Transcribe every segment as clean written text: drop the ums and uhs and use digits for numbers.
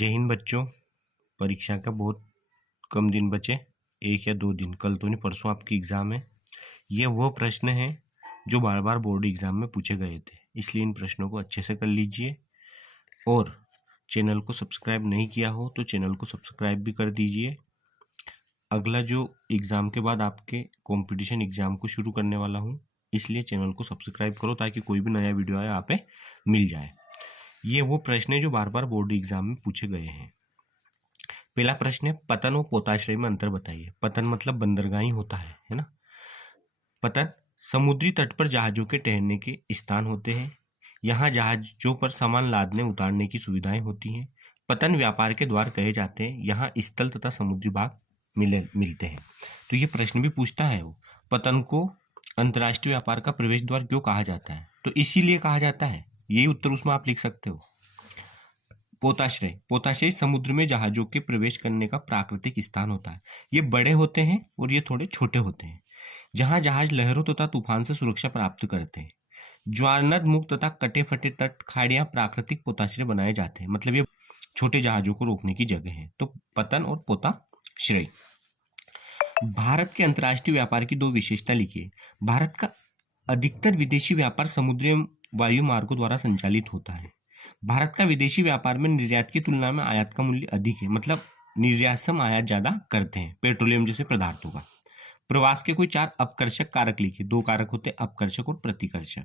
जय हिंद बच्चों। परीक्षा का बहुत कम दिन बचे, 1 या 2 दिन, कल तो नहीं परसों आपकी एग्ज़ाम है। ये वो प्रश्न हैं जो बार बार बोर्ड एग्ज़ाम में पूछे गए थे, इसलिए इन प्रश्नों को अच्छे से कर लीजिए। और चैनल को सब्सक्राइब नहीं किया हो तो चैनल को सब्सक्राइब भी कर दीजिए। अगला जो एग्ज़ाम के बाद आपके कंपटीशन एग्ज़ाम को शुरू करने वाला हूँ, इसलिए चैनल को सब्सक्राइब करो ताकि कोई भी नया वीडियो आए आप पे मिल जाए। ये वो प्रश्न है जो बार बार बोर्ड एग्ज़ाम में पूछे गए हैं। पहला प्रश्न है, पतन और पोताश्रय में अंतर बताइए। पतन मतलब बंदरगाह ही होता है ना। पतन समुद्री तट पर जहाज़ों के ठहरने के स्थान होते हैं। यहाँ जहाज़ों पर सामान लादने उतारने की सुविधाएं होती हैं। पतन व्यापार के द्वार कहे जाते हैं। यहाँ स्थल तथा समुद्री भाग मिलते हैं। तो ये प्रश्न भी पूछता है वो, पतन को अंतर्राष्ट्रीय व्यापार का प्रवेश द्वार क्यों कहा जाता है? तो इसीलिए कहा जाता है, यही उत्तर उसमें आप लिख सकते हो। पोताश्रय समुद्र में जहाज़ों के प्रवेश करने का प्राकृतिक स्थान होता है। ये बड़े होते हैं और ये थोड़े छोटे होते हैं, जहाँ जहाज लहरों तथा तूफान से सुरक्षा प्राप्त करते हैं। ज्वारनद मुक्त तथा कटे फटे तट खाड़ियाँ प्राकृतिक पोताश्रय बनाए जाते हैं, मतलब ये छोटे जहाजों को रोकने की जगह है। तो पतन और पोताश्रय। भारत के अंतर्राष्ट्रीय व्यापार की 2 विशेषता लिखिए। भारत का अधिकतर विदेशी व्यापार समुद्री वायु मार्गों द्वारा संचालित होता है। भारत का विदेशी व्यापार में निर्यात की तुलना में आयात का मूल्य अधिक है, मतलब निर्यात से हम आयात ज्यादा करते हैं पेट्रोलियम जैसे पदार्थों का। प्रवास के कोई 4 अपकर्षक कारक लिखिए। 2 कारक होते हैं, अपकर्षक और प्रतिकर्षक।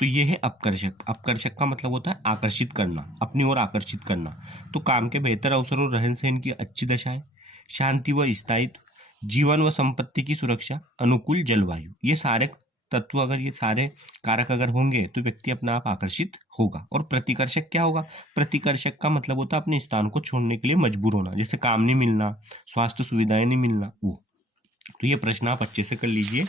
तो ये है अपकर्षक। अपकर्षक का मतलब होता है आकर्षित करना, अपनी ओर आकर्षित करना। तो काम के बेहतर अवसर और रहन सहन की अच्छी दशाएं, शांति व स्थायित्व, जीवन व संपत्ति की सुरक्षा, अनुकूल जलवायु, ये सारे तत्व अगर ये सारे कारक अगर होंगे तो व्यक्ति अपने आप आकर्षित होगा। और प्रतिकर्षक क्या होगा? प्रतिकर्षक का मतलब होता है अपने स्थान को छोड़ने के लिए मजबूर होना, जैसे काम नहीं मिलना, स्वास्थ्य सुविधाएं नहीं मिलना, वो। तो ये प्रश्न आप अच्छे से कर लीजिए।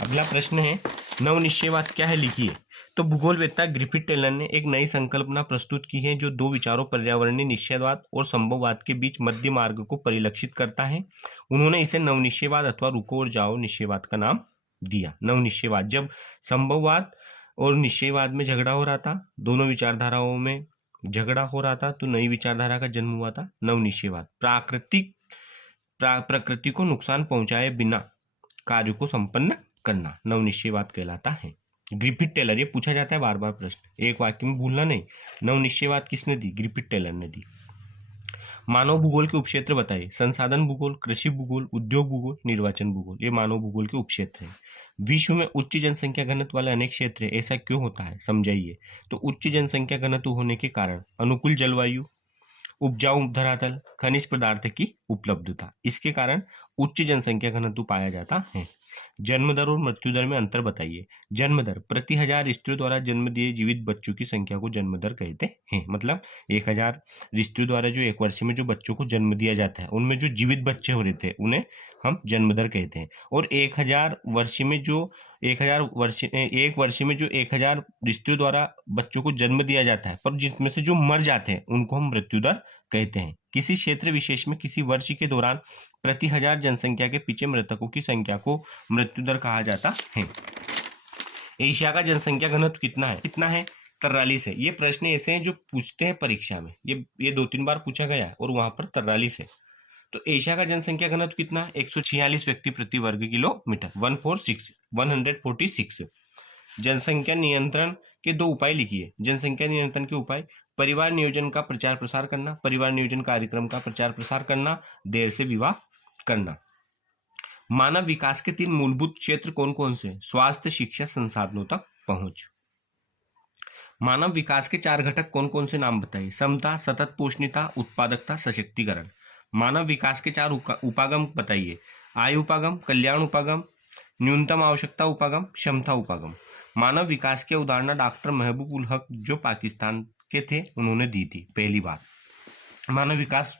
अगला प्रश्न है, नवनिश्चयवाद क्या है लिखिए। तो भूगोलवेत्ता ग्रिफिथ टेलर ने एक नई संकल्पना प्रस्तुत की है जो 2 विचारों पर्यावरणीय निश्चयवाद और संभववाद के बीच मध्य मार्ग को परिलक्षित करता है। उन्होंने इसे नवनिश्चयवाद अथवा रुको और जाओ निश्चयवाद का नाम दिया। नवनिश्चयवाद, जब संभववाद और निश्चयवाद में झगड़ा हो रहा था, दोनों विचारधाराओं में झगड़ा हो रहा था, तो नई विचारधारा का जन्म हुआ था नवनिश्चयवाद। प्रकृति को नुकसान पहुंचाए बिना कार्य को संपन्न करना नवनिश्चयवाद कहलाता है। ग्रिफिथ टेलर, ये पूछा जाता है बार बार प्रश्न, एक वाक्य में भूलना नहीं। नवनिश्चयवाद किसने दी? ग्रिफिथ टेलर ने दी। मानव भूगोल के उपक्षेत्र बताइए। संसाधन भूगोल, कृषि भूगोल, उद्योग भूगोल, निर्वाचन भूगोल, ये मानव भूगोल के उपक्षेत्र हैं। विश्व में उच्च जनसंख्या घनत्व वाले अनेक क्षेत्र है, ऐसा क्यों होता है समझाइए। तो उच्च जनसंख्या घनत्व होने के कारण अनुकूल जलवायु, उपजाऊ धरातल, खनिज पदार्थ की उपलब्धता, इसके कारण उच्च जनसंख्या घनत्व पाया जाता है। जन्म दर और मृत्यु दर में अंतर बताइए। जन्म दर, प्रति 1000 स्त्रियों द्वारा जन्म दिए जीवित बच्चों की संख्या को जन्म दर कहते हैं। मतलब 1000 स्त्रियों द्वारा जो एक वर्ष में जो बच्चों को जन्म दिया जाता है, उनमें जो जीवित बच्चे हो रहे थे उन्हें हम जन्म दर कहते हैं। और 1000 वर्ष में जो 1000 स्त्रियों द्वारा बच्चों को जन्म दिया जाता है, पर जिनमें से जो मर जाते हैं उनको हम मृत्यु दर कहते हैं। किसी क्षेत्र विशेष में किसी वर्ष के दौरान प्रति 1000 जनसंख्या के पीछे मृतकों की संख्या को मृत्यु दर कहा जाता है। एशिया का जनसंख्या घनत्व कितना है? 43 है। ये प्रश्न ऐसे हैं जो पूछते हैं परीक्षा में, ये 2-3 बार पूछा गया है और वहां पर 43 है। तो एशिया का जनसंख्या घनत्व कितना है? 146 व्यक्ति प्रति वर्ग किलोमीटर, 146। जनसंख्या नियंत्रण के 2 उपाय लिखिए। जनसंख्या नियंत्रण के उपाय, परिवार नियोजन का प्रचार प्रसार करना, परिवार नियोजन कार्यक्रम का प्रचार प्रसार करना, देर से विवाह करना। मानव विकास के 3 मूलभूत क्षेत्र कौन कौन से? स्वास्थ्य, शिक्षा, संसाधनों तक पहुंच। मानव विकास के 4 घटक कौन कौन से नाम बताइए। समता, सतत पोषणीयता, उत्पादकता, सशक्तिकरण। मानव विकास के 4 उपागम बताइए। आय उपागम, कल्याण उपागम, न्यूनतम आवश्यकता उपागम, क्षमता उपागम। मानव विकास के उदाहरण डॉक्टर महबूब उल हक जो पाकिस्तान के थे उन्होंने दी थी पहली बार। मानव विकास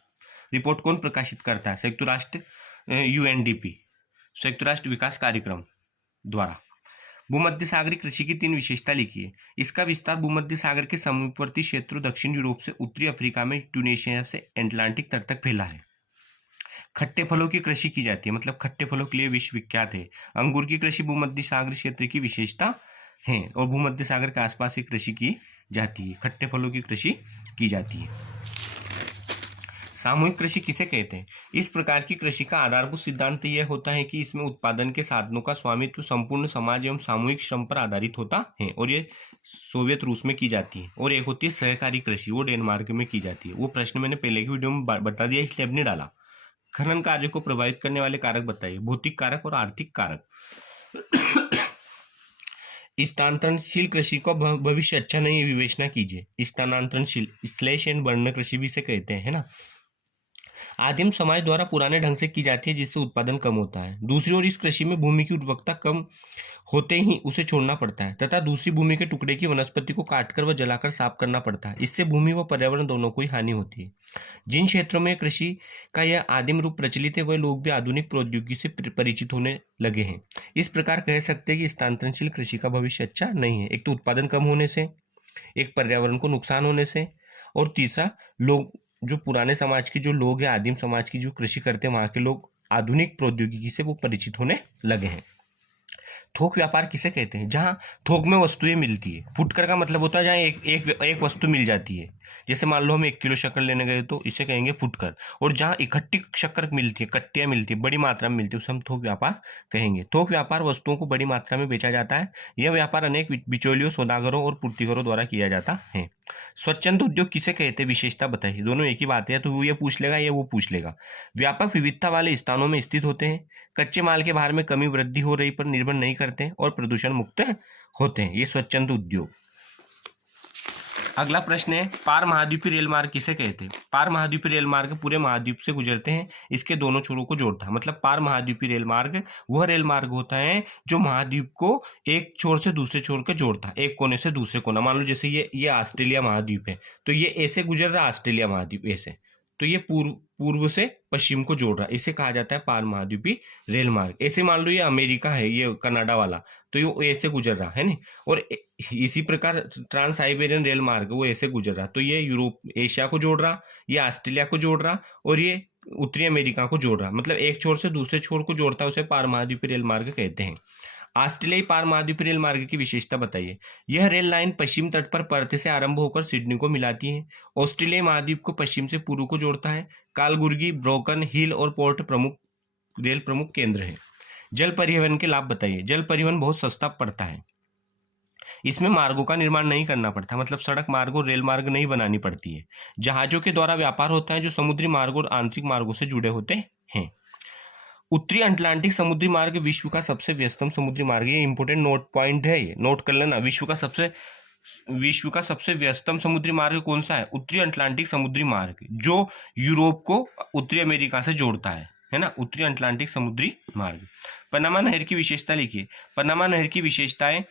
रिपोर्ट कौन प्रकाशित करता है? संयुक्त राष्ट्र UNDP, संयुक्त राष्ट्र विकास कार्यक्रम द्वारा। भूमध्य सागरीय कृषि की 3 विशेषता लिखिए। इसका विस्तार भूमध्य सागर के समीपवर्ती क्षेत्रों, दक्षिण यूरोप से उत्तरी अफ्रीका में ट्यूनेशिया से अटलांटिक तट तक फैला है। खट्टे फलों की कृषि की जाती है, मतलब खट्टे फलों के लिए विश्व विख्यात है। अंगूर की कृषि भूमध्य सागरीय क्षेत्र की विशेषता है और भूमध्य सागर के आसपास ही कृषि की जाती है, खट्टे फलों की कृषि की जाती है। सामूहिक कृषि किसे कहते हैं? इस प्रकार की कृषि का आधारभूत सिद्धांत यह होता है कि इसमें उत्पादन के साधनों का स्वामित्व संपूर्ण समाज एवं सामूहिक श्रम पर आधारित होता है, और ये सोवियत रूस में की जाती है। और एक होती है सहकारी कृषि, वो डेनमार्क में की जाती है। वो प्रश्न मैंने पहले की वीडियो में बता दिया, इसलिए अब नहीं डाला। खनन कार्य को प्रभावित करने वाले कारक बताइए। भौतिक कारक और आर्थिक कारक। स्थानांतरणशील कृषि को भविष्य अच्छा नहीं विवेचना कीजिए। स्थानांतरणशील स्लैश एंड बर्न कृषि भी से कहते हैं, है ना। आदिम समाज द्वारा पुराने ढंग से की जाती है, जिससे उत्पादन कम होता है। दूसरी ओर इस कृषि में भूमि की उर्वरकता कम होते ही उसे छोड़ना पड़ता है तथा दूसरी भूमि के टुकड़े की वनस्पति को काटकर व जलाकर साफ करना पड़ता है। इससे भूमि व पर्यावरण दोनों को ही हानि होती है। जिन क्षेत्रों में कृषि का यह आदिम रूप प्रचलित है, वह लोग भी आधुनिक प्रौद्योगिकी से परिचित होने लगे हैं। इस प्रकार कह सकते हैं कि स्थानांतरणशील कृषि का भविष्य अच्छा नहीं है। एक तो उत्पादन कम होने से, एक पर्यावरण को नुकसान होने से, और तीसरा लोग जो पुराने समाज के जो लोग हैं, आदिम समाज की जो कृषि करते हैं, वहाँ के लोग आधुनिक प्रौद्योगिकी से वो परिचित होने लगे हैं। थोक व्यापार किसे कहते हैं? जहाँ थोक में वस्तुएं मिलती है। फुटकर का मतलब होता है जहाँ एक वस्तु मिल जाती है। जैसे मान लो हम 1 किलो शक्कर लेने गए तो इसे कहेंगे फुटकर। और जहाँ इकट्ठी शक्कर मिलती है, कट्टियाँ मिलती है, बड़ी मात्रा में मिलती है, उसे हम थोक व्यापार कहेंगे। थोक व्यापार वस्तुओं को बड़ी मात्रा में बेचा जाता है। यह व्यापार अनेक बिचौलियों, सौदागरों और पूर्तिकरों द्वारा किया जाता है। स्वच्छंद उद्योग किसे कहते हैं? विशेषता बताइए। दोनों एक ही बात है, तो वो ये पूछ लेगा या वो पूछ लेगा। व्यापक विविधता वाले स्थानों में स्थित होते हैं, कच्चे माल के भार में कमी वृद्धि हो रही पर निर्भर नहीं करते हैं, और प्रदूषण मुक्त होते हैं। ये स्वच्छंद उद्योग। अगला प्रश्न है, पार महाद्वीपीय रेल मार्ग किसे कहते हैं? पार महाद्वीपीय रेल मार्ग पूरे महाद्वीप से गुजरते हैं, इसके दोनों छोरों को जोड़ता है। मतलब पार महाद्वीपीय रेल मार्ग वह रेल मार्ग होता है जो महाद्वीप को एक छोर से दूसरे छोर के जोड़ता है, एक कोने से दूसरे कोना। मान लो जैसे ये ऑस्ट्रेलिया महाद्वीप है, तो ये ऐसे गुजर रहा है ऑस्ट्रेलिया महाद्वीप ऐसे, तो ये पूर्व से पश्चिम को जोड़ रहा है, इसे कहा जाता है पार महाद्वीपीय रेल मार्ग। ऐसे मान लो ये अमेरिका है, ये कनाडा वाला, तो ये ऐसे गुजर रहा है ना। और इसी प्रकार ट्रांस साइबेरियन रेल मार्ग वो ऐसे गुजर रहा, तो ये यूरोप एशिया को जोड़ रहा, ये ऑस्ट्रेलिया को जोड़ रहा, और ये उत्तरी अमेरिका को जोड़ रहा। मतलब एक छोर से दूसरे छोर को जोड़ता है, उसे पार महाद्वीपीय रेल मार्ग कहते हैं। ऑस्ट्रेलियाई पार महाद्वीपीय रेल मार्ग की विशेषता बताइए। यह रेल लाइन पश्चिम तट पर पर्थ से आरंभ होकर सिडनी को मिलाती है। ऑस्ट्रेलियाई महाद्वीप को पश्चिम से पूर्व को जोड़ता है। कालगुर्गी, ब्रोकन हिल और पोर्ट प्रमुख केंद्र है। जल परिवहन के लाभ बताइए। जल परिवहन बहुत सस्ता पड़ता है, इसमें मार्गों का निर्माण नहीं करना पड़ता, मतलब सड़क मार्ग और रेल मार्ग नहीं बनानी पड़ती है। जहाजों के द्वारा व्यापार होता है जो समुद्री मार्ग और आंतरिक मार्गों से जुड़े होते हैं। उत्तरी अटलांटिक समुद्री मार्ग विश्व का सबसे व्यस्तम समुद्री मार्ग। ये इंपोर्टेंट नोट पॉइंट है, ये नोट कर लेना। विश्व का सबसे व्यस्तम समुद्री मार्ग कौन सा है? उत्तरी अटलांटिक समुद्री मार्ग, जो यूरोप को उत्तरी अमेरिका से जोड़ता है ना, उत्तरी अटलांटिक समुद्री मार्ग। पनामा नहर की विशेषता लिखिए। पनामा नहर की विशेषताएं,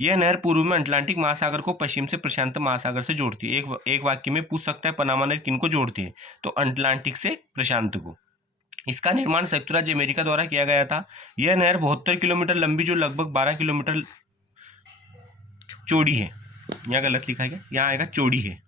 यह नहर पूर्व में अटलांटिक महासागर को पश्चिम से प्रशांत महासागर से जोड़ती है। एक वाक्य में पूछ सकता है पनामा नहर किनको जोड़ती है, तो अटलांटिक से प्रशांत को। इसका निर्माण संयुक्त राज्य अमेरिका द्वारा किया गया था। यह नहर 72 किलोमीटर लंबी, जो लगभग 12 किलोमीटर चौड़ी है। यहाँ गलत लिखा गया, यहाँ आएगा चौड़ी है।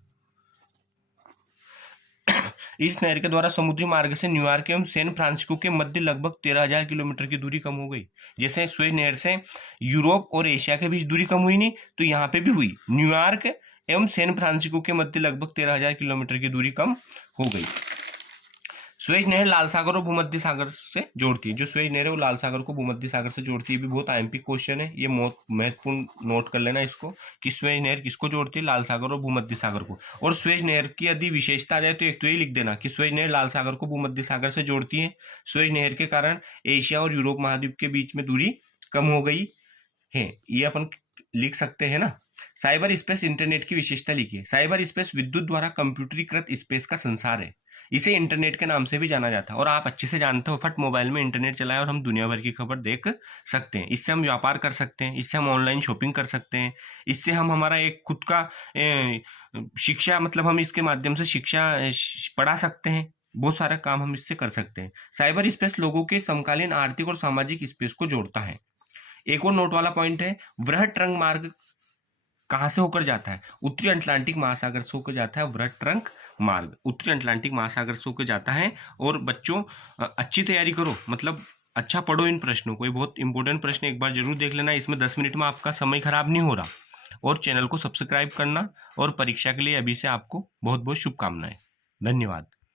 इस नहर के द्वारा समुद्री मार्ग से न्यूयॉर्क एवं सैन फ्रांसिस्को के मध्य लगभग 13,000 किलोमीटर की दूरी कम हो गई। जैसे सुएज नहर से यूरोप और एशिया के बीच दूरी कम हुई नहीं, तो यहाँ पे भी हुई। न्यूयॉर्क एवं सैन फ्रांसिस्को के मध्य लगभग 13,000 किलोमीटर की दूरी कम हो गई। सुएज नहर लाल सागर और भूमध्य सागर से जोड़ती है। जो सुएज नहर है वो लाल सागर को भूमध्य सागर से जोड़ती है। भी बहुत आईएमपी क्वेश्चन है, ये महत्वपूर्ण नोट कर लेना इसको, कि सुएज नहर किसको जोड़ती है? लाल सागर और भूमध्य सागर को। और सुएज नहर की यदि विशेषता आ जाए तो एक तो ये लिख देना कि सुएज नहर लाल सागर को भूमध्य सागर से जोड़ती है। सुएज नहर के कारण एशिया और यूरोप महाद्वीप के बीच में दूरी कम हो गई है, ये अपन लिख सकते हैं ना। साइबर स्पेस इंटरनेट की विशेषता लिखिए। साइबर स्पेस विद्युत द्वारा कंप्यूटरीकृत स्पेस का संसार है। इसे इंटरनेट के नाम से भी जाना जाता है। और आप अच्छे से जानते हो, फट मोबाइल में इंटरनेट चलाएं और हम दुनिया भर की खबर देख सकते हैं। इससे हम व्यापार कर सकते हैं, इससे हम ऑनलाइन शॉपिंग कर सकते हैं, इससे हम हमारा एक खुद का शिक्षा, मतलब हम इसके माध्यम से शिक्षा पढ़ा सकते हैं। बहुत सारा काम हम इससे कर सकते हैं। साइबर स्पेस लोगों के समकालीन आर्थिक और सामाजिक स्पेस को जोड़ता है। एक और नोट वाला पॉइंट है, वृहद ट्रंक मार्ग कहाँ से होकर जाता है? उत्तरी अटलांटिक महासागर से होकर जाता है। वृहद ट्रंक मार्ग उत्तरी अटलांटिक महासागर से होकर जाता है। और बच्चों अच्छी तैयारी करो, मतलब अच्छा पढ़ो इन प्रश्नों को। ये बहुत इंपॉर्टेंट प्रश्न, एक बार जरूर देख लेना। इसमें 10 मिनट में आपका समय खराब नहीं हो रहा। और चैनल को सब्सक्राइब करना, और परीक्षा के लिए अभी से आपको बहुत बहुत शुभकामनाएं। धन्यवाद।